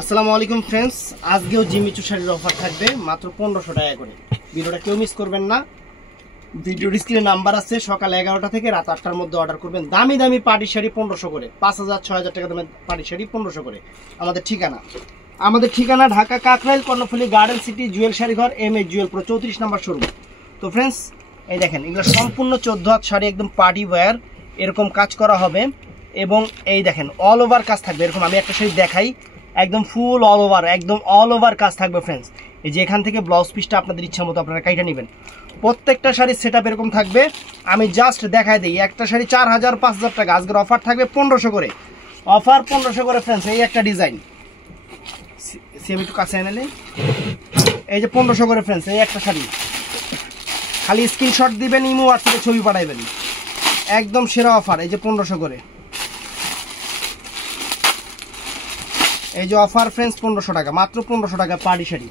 আসসালামু আলাইকুম ফ্রেন্ডস, আজকেও জিমিচু শাড়ির অফার থাকবে মাত্র 1500 টাকা করে। ভিডিওটা কেউ মিস করবেন না। ভিডিওর স্ক্রিনে নাম্বার আছে, সকাল 11টা থেকে রাত 8টার মধ্যে অর্ডার করবেন। দামি দামি পার্টি শাড়ি 1500 করে, 5000 6000 টাকা দামের পার্টি শাড়ি 1500 করে। আমাদের ঠিকানা ঢাকা কাকরাইল কর্ণফুলী গার্ডেন সিটি জুয়েল শাড়ি ঘর M A Jewel pro 34 number showroom. তো ফ্রেন্ডস, এই দেখেন এগুলো সম্পূর্ণ 14 হাত শাড়ি, একদম পার্টি ওয়্যার, এরকম কাজ করা হবে। এবং এই দেখেন অল ওভার কাজ থাকবে। এরকম আমি একটা শাড়ি দেখাই, একদম ফুল অল ওভার, একদম অল ওভার কাজ থাকবে ফ্রেন্ডস। এই যে এখান থেকে ব্লাউজ পিসটা আপনাদের ইচ্ছা মতো আপনারা কাইটা নেবেন। প্রত্যেকটা শাড়ির সেট আপ এরকম থাকবে। আমি জাস্ট দেখাই দিই, একটা শাড়ি 4000 5000 টাকা, আজকের অফার থাকবে 1500 করে। অফার 1500 করে ফ্রেন্ডস। এই একটা ডিজাইন সেম একটু কাছে এনে, এই যে 1500 করে ফ্রেন্ডস। এই একটা শাড়ি, খালি স্ক্রিনশট দিবেন, ইমো হোয়াটসঅ্যাপে ছবি পাঠাইবেন, একদম সেরা অফার। এই যে 1500 করে, এই যে অফার ফ্রেন্ডস 1500 টাকা, মাত্র 1500 টাকা পার্টি শাড়ি।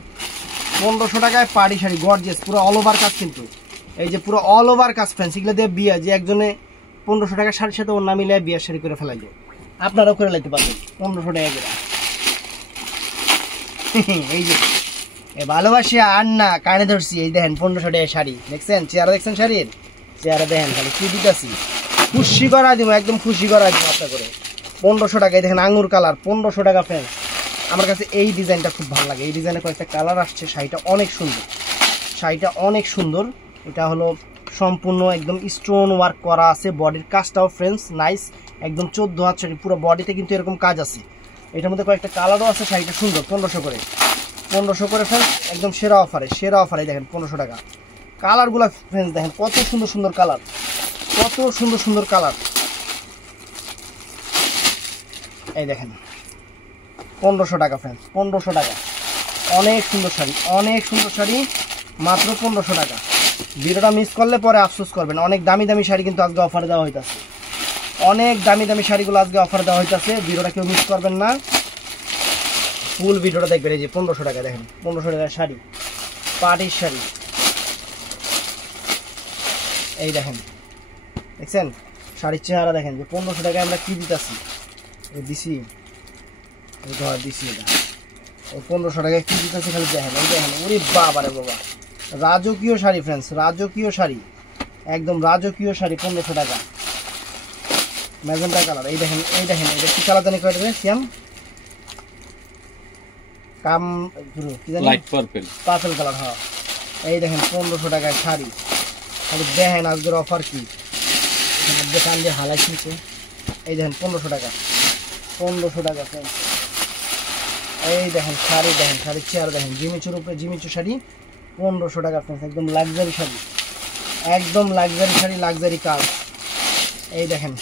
1500 টাকায় পার্টি শাড়ি, গর্জিয়াস, পুরো অল ওভার কাজ। কিন্তু এই যে পুরো অল ওভার কাজ ফ্রেন্ডস। এগুলো দিয়ে বিয়ে, যে একজনে 1500 টাকা শাড়ির সাথে অন্য মিলে বিয়ের শাড়ি করে ফেলাইলে আপনারাও করে লাইতে পারবেন 1500 টাকা করে। এই যে ভালোবাসি আর না কানে ধরছি। এই দেখেন 1500 টাকা শাড়ি, দেখছেন চেহারা, দেখছেন শাড়ির চেহারা দেখেন, খালি কি দিতেছি, খুশি করা দিব, একদম খুশি করা দিব আপনার করে। 1500 টাকায় দেখেন আঙুর কালার, 1500 টাকা ফ্রেন্ডস। আমার কাছে এই ডিজাইনটা খুব ভালো লাগে। এই ডিজাইনে কয়েকটা কালার আসছে। শাড়িটা অনেক সুন্দর, শাড়িটা অনেক সুন্দর। এটা হলো সম্পূর্ণ একদম স্টোন ওয়ার্ক করা আছে, বডির কাজটাও ফ্রেন্ডস নাইস, একদম 14 হাত শাড়ি, পুরো বডিতে কিন্তু এরকম কাজ আছে। এটার মধ্যে কয়েকটা কালারও আছে। শাড়িটা সুন্দর, 1500 করে, 1500 করে ফ্রেন্ডস, একদম সেরা অফারে, সেরা অফারে দেখেন 1500 টাকা। কালারগুলো ফ্রেন্ডস দেখেন কত সুন্দর সুন্দর কালার, কত সুন্দর সুন্দর কালার। এই দেখেন 1500 টাকা ফ্রেন্ডস, 1500 টাকা। অনেক সুন্দর শাড়ি, অনেক সুন্দর শাড়ি, মাত্র 1500 টাকা। ভিডিওটা মিস করলে পরে আফসোস করবেন। অনেক দামি দামি শাড়ি কিন্তু আজকে অফারে দেওয়া হইতাছে, অনেক দামি দামি শাড়িগুলো আজকে অফারে দেওয়া হইতাছে। ভিডিওটা কেউ মিস করবেন না, ফুল ভিডিওটা দেখবেন। এই যে 1500 টাকা দেখেন, 1500 টাকার শাড়ি, পার্টির শাড়ি। এই দেখেন, দেখছেন শাড়ির চেহারা দেখেন, যে 1500 টাকায় আমরা কি দিতেছি। দিছি দিছি এটা 1500 টাকায় কি দিতেছি, খালি দেখেন। এই দেখেন, ওরে বাবা রে বাবা, রাজকীয় শাড়ি ফ্রেন্ডস, রাজকীয় শাড়ি, একদম রাজকীয় শাড়ি, 1500 টাকা। ম্যাজেন্টা কালার, এই দেখেন, এই দেখেন, এটা কি কালার জানি কয়ে দেবে, সিয়াম কাম কি জানি, লাইট পার্পল, পার্পল কালার। হ্যাঁ, এই দেখেন 1500 টাকায় শাড়ি। খালি দেখেন আজকের অফার কি, দোকান দিয়ে হালাই কিনছে। এই দেখেন 1500 টাকা, 1500 টাকা ফ্রেন্ডস। এই দেখেন শাড়ি, দেখেন শাড়ির চেয়ার দেখেন, জিমিচুর উপরে জিমিচু শাড়ি, 1500 টাকা ফ্রেন্ডস, একদম লাক্সারি শাড়ি, একদম লাক্সারি শাড়ি, লাক্সারি কাজ। এই দেখেন,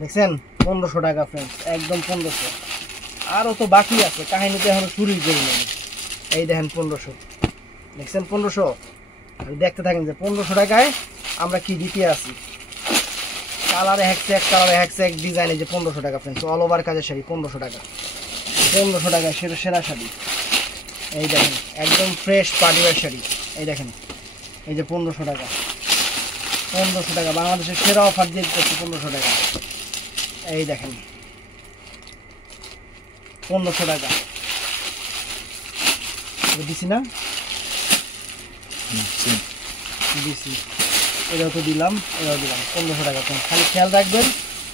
দেখছেন 1500 টাকা ফ্রেন্ডস, একদম 1500। আরও তো বাকি আছে, কাহিনীতে এখনো শুরুই করি না। এই দেখেন 1500, দেখছেন 1500। দেখতে থাকেন যে 1500 টাকায় আমরা কি দিতে আছি। কালারে হ্যাকছে এক, কালারে হ্যাকছে এক, ডিজাইনে যে 1500 টাকা ফ্রেন্ডস, অল ওভার কাজের শাড়ি 1500 টাকা, 1500 টাকা সেরা সেরা শাড়ি। এই দেখেন একদম ফ্রেশ পার্টিওয়ার শাড়ি। এই দেখেন, এই যে 1500 টাকা, 1500 টাকা বাংলাদেশের সেরা অফার দিয়ে দিচ্ছি 1500 টাকা। এই দেখেন 1500 টাকা দিছি না, দিছি, এটাও তো দিলাম, এটাও দিলাম 1500 টাকা। খালি খেয়াল রাখবেন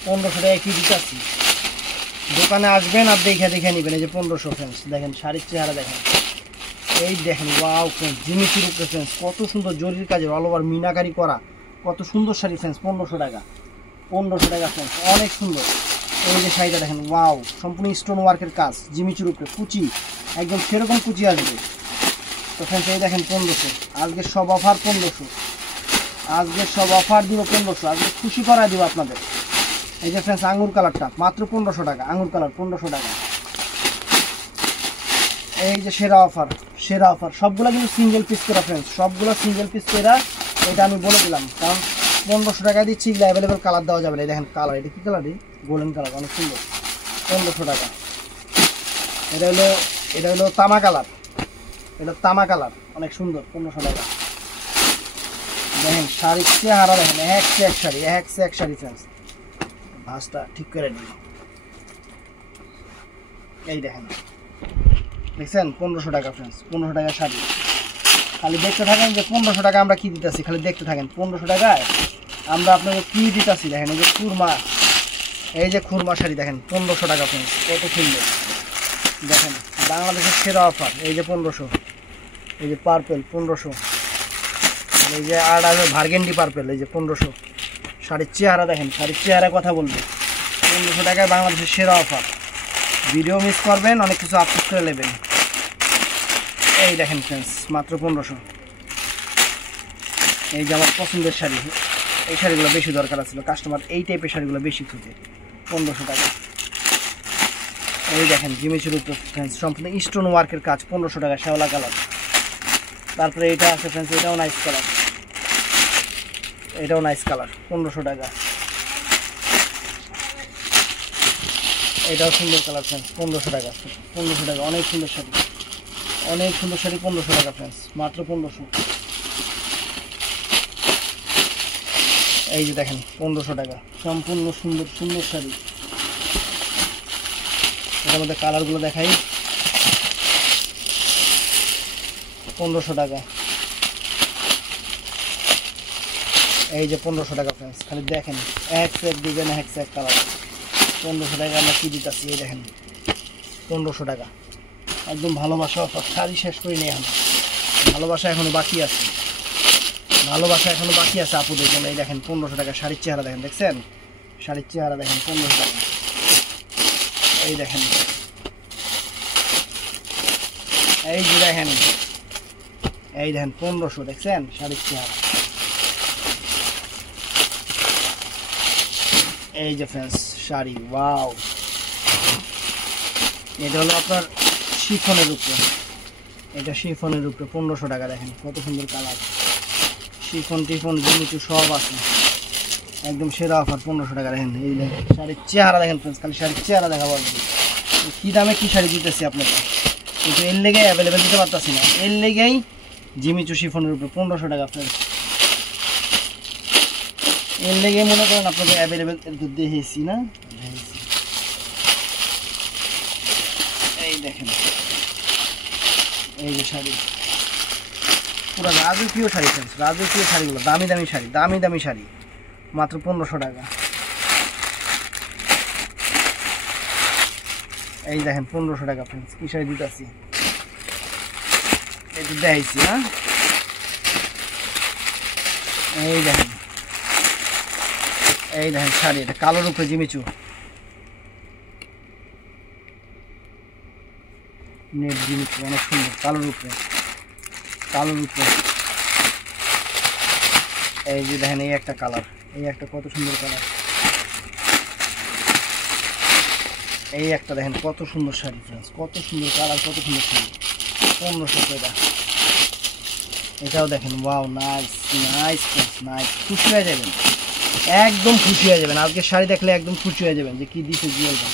1500 টাকা কি দিচ্ছি। দোকানে আসবেন আর দেখে দেখে নেবেন। এই যে 1500 ফ্রেন্ডস, দেখেন শাড়ির চেহারা দেখেন। এই দেখেন ওয়াও ফ্রেন্ডস, জিমিচুর উপরে ফ্রেন্ডস, কত সুন্দর জরির কাজের অল ওভার মিনাকারি করা, কত সুন্দর শাড়ি ফ্রেন্ডস, 1500 টাকা, 1500 টাকা ফ্রেন্ডস, অনেক সুন্দর। এই যে শাড়িটা দেখেন, ওয়াও, সম্পূর্ণ স্টোন ওয়ার্কের কাজ, জিমিচুর উপরে কুচি, একদম সেরকম কুচি আসবে। তো ফ্রেন্ডস এই দেখেন 1500, আজকের সব অফার 1500, আজকের সব অফার দিব 1500, আজকে খুশি করা দিব আপনাদের। এই যে ফ্রেন্ডস আঙুর কালারটা মাত্র 1500 টাকা, আঙুর কালার 1500 টাকা। এই যে সেরা অফার, সেরা অফার, সবগুলো কিন্তু সিঙ্গেল পিস করা ফ্রেন্ডস, সবগুলো সিঙ্গেল পিস করা। এটা আমি বলে দিলাম, কারণ 1500 টাকা দিচ্ছি, অ্যাভেলেবেল কালার দেওয়া যাবে না। এই দেখেন কালার, এটা কি কালার, গোল্ডেন কালার, অনেক সুন্দর, 1500 টাকা। এটা হলো তামা কালার, এটা তামা কালার, অনেক সুন্দর, 1500 টাকা। দেখেন শাড়ির চেহারা দেখেন, এক সে এক শাড়ি, এক সে এক শাড়ি ফ্রেন্ডস। ভাঁজটা ঠিক করে নিই, এই দেখেন, দেখছেন 1500 টাকা ফ্রেন্ডস, 1500 টাকা শাড়ি। খালি দেখতে থাকেন যে 1500 টাকা আমরা কি দিতেছি, খালি দেখতে থাকেন 1500 টাকায় আমরা আপনাকে কি দিতেছি। দেখেন এই যে খুরমা, এই যে খুরমা শাড়ি দেখেন 1500 টাকা ফ্রেন্ডস, কত সুন্দর। দেখেন বাংলাদেশের সেরা অফার, এই যে 1500, এই যে পার্পেল 1500, এই যে আর ভার্গেন্ডি পার্পেল, এই যে 1500। শাড়ির চেহারা দেখেন, শাড়ির চেহারা কথা বলবে। 1500 টাকায় বাংলাদেশের সেরা অফার। ভিডিও মিস করবেন, অনেক কিছু আপলোড করে নেবেন। এই দেখেন ফ্রেন্ডস, মাত্র 1500। এই যে আমার পছন্দের শাড়ি, এই শাড়িগুলো বেশি দরকার ছিল, কাস্টমার এই টাইপের শাড়িগুলো বেশি খুঁজে। 1500 টাকা। এই দেখেন জিমিচুর উপর ফ্রেন্ডস, সম্পূর্ণ স্টোন ওয়ার্কের কাজ, 1500 টাকা, শ্যাওলা কালার। তারপরে এটা আছে ফ্রেন্ডস, এটাও নাইস কালার, এটাও নাইস কালার, 1500 টাকা। এটাও সুন্দর কালার ফ্রেন্ডস, 1500 টাকা। 1500 টাকা, অনেক সুন্দর শাড়ি, অনেক সুন্দর শাড়ি, 1500 টাকা ফ্রেন্ডস, মাত্র 1500। এই যে দেখেন 1500 টাকা, সম্পূর্ণ সুন্দর সুন্দর শাড়ি। এটার মধ্যে কালারগুলো দেখাই। 1500 টাকা। এই যে 1500 টাকা ফ্রেন্ডস, খালি দেখেন এক এক ডিজাইন, এক এক কালার। 1500 টাকা আমরা কি দিতেছি, এই দেখেন 1500 টাকা। একদম ভালোবাসা অফার, শাড়ি শেষ করি নেই এখন, ভালোবাসা এখনো বাকি আছে, ভালোবাসা এখনো বাকি আছে আপুদের জন্য। এই দেখেন 1500 টাকা শাড়ির চেহারা দেখেন, দেখছেন শাড়ির চেহারা দেখেন, 1500 টাকা। এই দেখেন, এই যে দেখেন, এই দেখেন 1500, দেখছেন শাড়ির চেহারা। এই যে ফ্রেন্ডস শাড়ি, ওয়াও। এটা হলো আপনার শিফনের উপরে, এটা শিফনের উপরে 1500 টাকা। দেখেন কত সুন্দর কালার, শিফন টিফন জিমিচু সব আছে, একদম সেরা অফার, 1500 টাকা। দেখেন এই দেখেন শাড়ির চেহারা দেখেন ফ্রেন্ডস, খালি শাড়ির চেহারা দেখাবো। কী দামে কী শাড়ি দিতেছি আপনাকে, কিন্তু এর লেগেই অ্যাভেলেবেল দিতে পারতেছি না, এর লেগেই জিমিচু শিফনের উপরে 1500 টাকা ফ্রেন্ডস। এর লেগে মনে করেন আপনাকে অ্যাভেলেবেল দেখেছি না, এই দেখেন এই যে শাড়ি, পুরো রাজকীয় শাড়ি ফ্রেন্ডস, রাজকীয় শাড়িগুলো, দামি দামি শাড়ি, দামি দামি শাড়ি, মাত্র 1500 টাকা। এই দেখেন 1500 টাকা ফ্রেন্ডস, কি শাড়ি দিতেছি, একটু দেখাইছি হ্যাঁ। এই দেখেন, এই দেখেন শাড়ি, এটা কালোর উপরে জিমিচু, নেট জিমিচু, অনেক সুন্দর, কালোর উপরে, কালোর উপরে। এই যে দেখেন এই একটা কালার, এই একটা কত সুন্দর কালার, এই একটা দেখেন কত সুন্দর শাড়ি ফ্রেন্ডস, কত সুন্দর কালার, কত সুন্দর শাড়ি, 1500 টাকা। এটাও দেখেন, wow, nice nice friends, nice. খুশি হয়ে যাবেন, একদম খুশি হয়ে যাবেন, আজকে শাড়ি দেখলে একদম খুশি হয়ে যাবেন যে কি দিছে জুয়েল ভাই।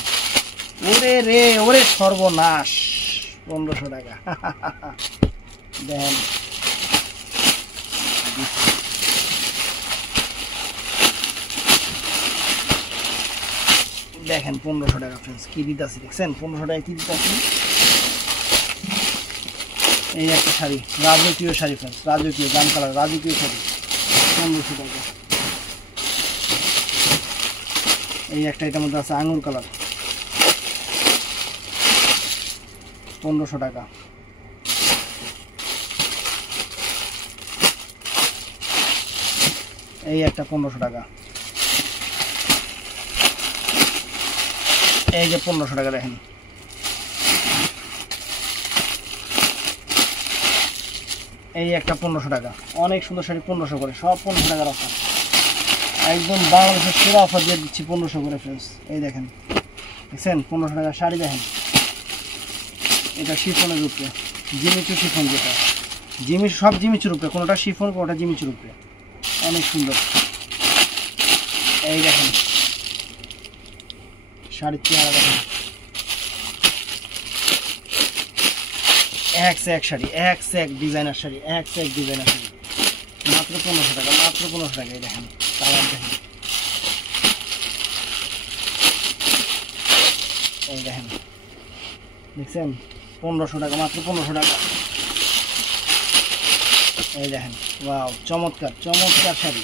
ওরে রে, ওরে সর্বনাশ, 1500 টাকা। দেখেন দেখেন 1500 টাকা ফ্রেন্ডস, কি দিতেছি দেখছেন, 1500 টাকা কি দিতেছি। এই একটা শাড়ি, রাজকীয় শাড়ি ফ্রেন্ডস, রাজকীয় গান কালার, রাজকীয় শাড়ি, 1500 টাকা। এই একটা, এটার মধ্যে আছে আঙুর কালার, 1500 টাকা। এই একটা 1500 টাকা। এই যে 1500 টাকা দেখেন। এই একটা 1500 টাকা, অনেক সুন্দর শাড়ি, 1500 করে, সব 1500 টাকার অফার, একদম বাংলাদেশের সেরা অফার দিয়ে দিচ্ছি 1500 করে ফ্রেন্ডস। এই দেখেন, দেখছেন 1500 টাকার শাড়ি দেখেন, এটা শিফনের উপরে, জিমিচু শিফন, যেটা সব জিমিচুর উপরে, কোনোটা শিফন, কোনোটা জিমিচুর উপরে, অনেক সুন্দর। এই দেখেন শাড়ির চেহারা দেখেন, এক সে এক শাড়ি, এক সে এক ডিজাইনার শাড়ি, এক সে এক ডিজাইনার শাড়ি, মাত্র 1500 টাকা, মাত্র 1500 টাকা। এই দেখেন কালার দেখেন, এই দেখেন দেখছেন 1500 টাকা, মাত্র 1500 টাকা। এই দেখেন, ওয়াও, চমৎকার চমৎকার শাড়ি,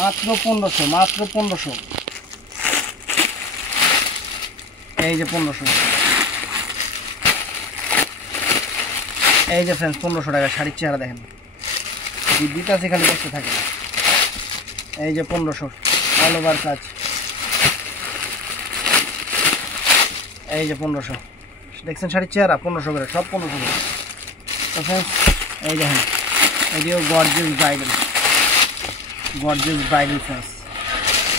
মাত্র 1500, মাত্র 1500। এই যে 1500, এই যে ফ্রেন্ডস 1500 টাকা শাড়ির চেহারা দেখেন, বিদ্যুৎ আছে খালি দেখতে থাকে। এই যে 1500 অল ওভার কাজ। এই যে 1500 দেখছেন শাড়ির চেহারা, 1500 করে, সব 1500 করে। তো ফ্রেন্ডস এই দেখেন, এটিও gorgeous bridal, gorgeous bridal friends.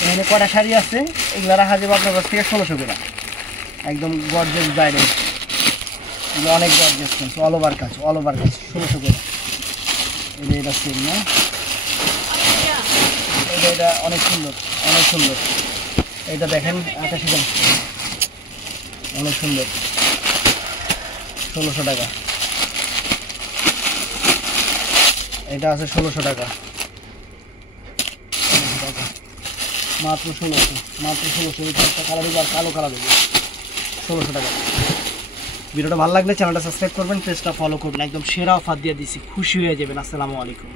এখানে কটা শাড়ি আছে, এগুলো রাখা যাবে আপনার কাছ থেকে 1600 করে, একদম গর্জিয়াস ব্রাইডাল, এগুলো অনেক গর্জিয়াস ফ্রেন্ডস, অল ওভার কাজ, অল ওভার কাজ, 1600 করে। এই যে এটা সেম না, এটা অনেক সুন্দর, অনেক সুন্দর। এটা দেখেন 88 দাম, অনেক সুন্দর, 1600 টাকা। এটা আছে 1600 টাকা, মাত্র 1600, মাত্র 1600। এটা একটা কালার হবে আর কালো কালার হবে, 1600 টাকা। ভিডিওটা ভালো লাগলে চ্যানেলটা সাবস্ক্রাইব করবেন, পেজটা ফলো করবেন, একদম সেরা অফার দিয়ে দিচ্ছি, খুশি হয়ে যাবেন। আসসালামু আলাইকুম।